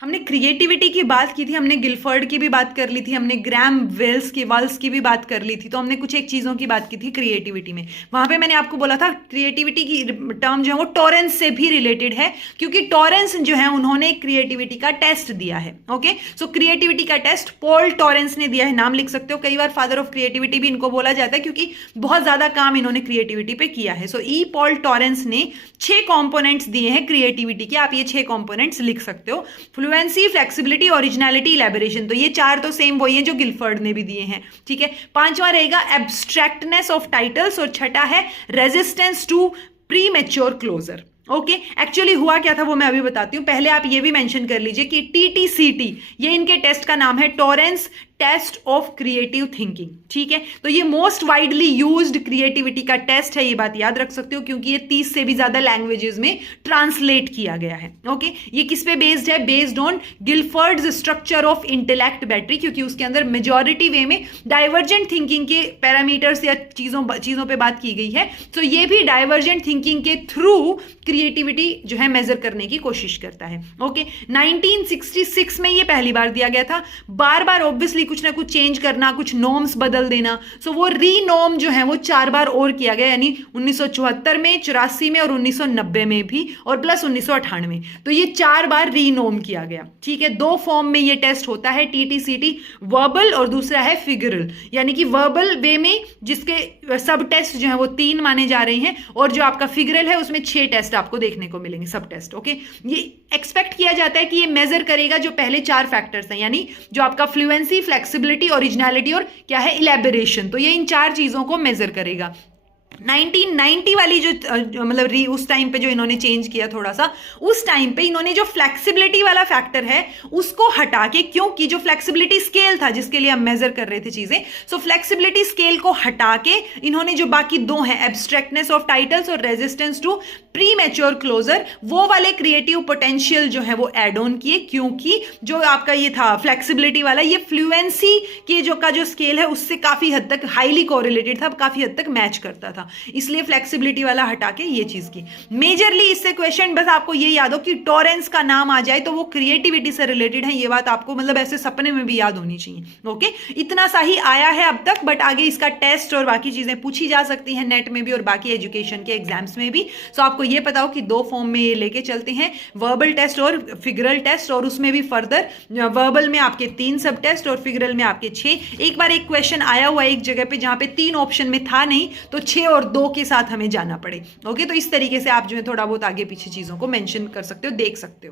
हमने क्रिएटिविटी की बात की थी, हमने गिलफर्ड की भी बात कर ली थी, हमने ग्रैम वाल्स की भी बात कर ली थी। तो हमने कुछ एक चीज़ों की बात की थी क्रिएटिविटी में। वहाँ पे मैंने आपको बोला था क्रिएटिविटी की टर्म जो है वो टॉरेंस से भी रिलेटेड है, क्योंकि टॉरेंस जो है उन्होंने क्रिएटिविटी का टेस्ट दिया है। ओके, सो क्रिएटिविटी का टेस्ट पॉल टॉरेंस ने दिया है, नाम लिख सकते हो। कई बार फादर ऑफ क्रिएटिविटी भी इनको बोला जाता है, क्योंकि बहुत ज़्यादा काम इन्होंने क्रिएटिविटी पे किया है। सो ई पॉल टॉरेंस ने 6 कॉम्पोनेंट्स दिए हैं क्रिएटिविटी के, आप ये 6 कॉम्पोनेंट्स लिख सकते हो। फ्लुएंसी, फ्लेक्सिबिलिटी, ओरिजिनलिटी, इलेबोरेशन, तो ये 4 तो सेम वही है जो गिलफर्ड ने भी दिए हैं। ठीक है, 5वां रहेगा एब्स्ट्रैक्टनेस ऑफ टाइटल्स, और छठा है resistance to premature closure. Okay, actually हुआ क्या था वो मैं अभी बताती हूँ। पहले आप ये भी मेंशन कर लीजिए कि TTCT, ये इनके टेस्ट का नाम है, Torrance test of creative thinking. ठीक है, तो ये मोस्ट वाइडली यूज्ड क्रिएटिविटी का टेस्ट है, ये बात याद रख सकते हो, क्योंकि ये 30 से भी ज्यादा लैंग्वेजेस में ट्रांसलेट किया गया है। ओके, ये किस पे बेस्ड है? Based on Guilford's structure of intellect battery, क्योंकि उसके अंदर मेजॉरिटी वे में डाइवर्जेंट थिंकिंग के पैरामीटर्स या चीजों पे बात की गई है। तो ये भी डाइवर्जेंट थिंकिंग के थ्रू क्रिएटिविटी जो है मेजर करने की कोशिश करता है। ओके, 1966 में ये पहली बार दिया गया था। बार बार ऑब्वियसली कुछ ना कुछ चेंज करना, कुछ नॉर्म्स बदल देना, सो वो रीनॉर्म जो है वो 4 बार और किया गया, यानी 1974 में, 84 में और 1990 में भी, और प्लस 1998। तो ये 4 बार रीनॉर्म किया गया। ठीक है, 2 फॉर्म में ये टेस्ट होता है TTCT, वर्बल और दूसरा है फिगरल। यानी कि वर्बल वे में जिसके सब टेस्ट जो है वो 3 माने जा रहे हैं, और जो आपका फिगरल है उसमें 6 टेस्ट आपको देखने को मिलेंगे, सब टेस्ट। ओके, ये एक्सपेक्ट किया जाता है कि ये मेजर करेगा जो पहले 4 फैक्टर्स हैं, यानी जो आपका फ्लुएंसी, फ्लेक्सिबिलिटी, ओरिजिनलिटी और क्या है, इलेबोरेशन। तो ये इन 4 चीजों को मेजर करेगा। 1990 वाली जो मतलब उस टाइम पे जो इन्होंने चेंज किया थोड़ा सा, उस टाइम पे इन्होंने जो फ्लेक्सिबिलिटी वाला फैक्टर है उसको हटा के, क्योंकि जो फ्लेक्सिबिलिटी स्केल था जिसके लिए हम मेजर कर रहे थे चीजें, सो फ्लेक्सिबिलिटी स्केल को हटा के इन्होंने जो बाकी 2 हैं, एब्स्ट्रैक्टनेस ऑफ टाइटल्स और resistance to premature closure, वो वाले क्रिएटिव पोटेंशियल जो है वो एड ऑन किए, क्योंकि जो आपका ये था फ्लेक्सिबिलिटी वाला, ये फ्लुएंसी के जो स्केल है उससे काफी हद तक हाईली कोरिलेटेड था, काफी हद तक मैच करता था, इसलिए फ्लेक्सिबिलिटी वाला हटा के ये चीज की। मेजरली इससे क्वेश्चन बस आपको ये याद हो कि टॉरेंस का नाम आ जाए तो वो क्रिएटिविटी से रिलेटेड है, ये बात आपको मतलब ऐसे सपने में भी याद होनी चाहिए। ओके, इतना सा ही आया है अब तक, बट आगे इसका टेस्ट और बाकी चीजें पूछी जा सकती हैं नेट में भी और बाकी एजुकेशन के एग्जाम्स में भी। सो आपको ये पता हो कि 2 फॉर्म में ये लेके चलते हैं, वर्बल टेस्ट और फिगरल टेस्ट, और उसमें भी फर्दर वर्बल में आपके 3 सब टेस्ट और फिगरल में आपके 6। एक बार एक क्वेश्चन आया हुआ एक जगह पे जहां पे 3 ऑप्शन में था नहीं, तो 6 और 2 के साथ हमें जाना पड़े। ओके, तो इस तरीके से आप जो है थोड़ा बहुत आगे पीछे चीजों को मेंशन कर सकते हो, देख सकते हो।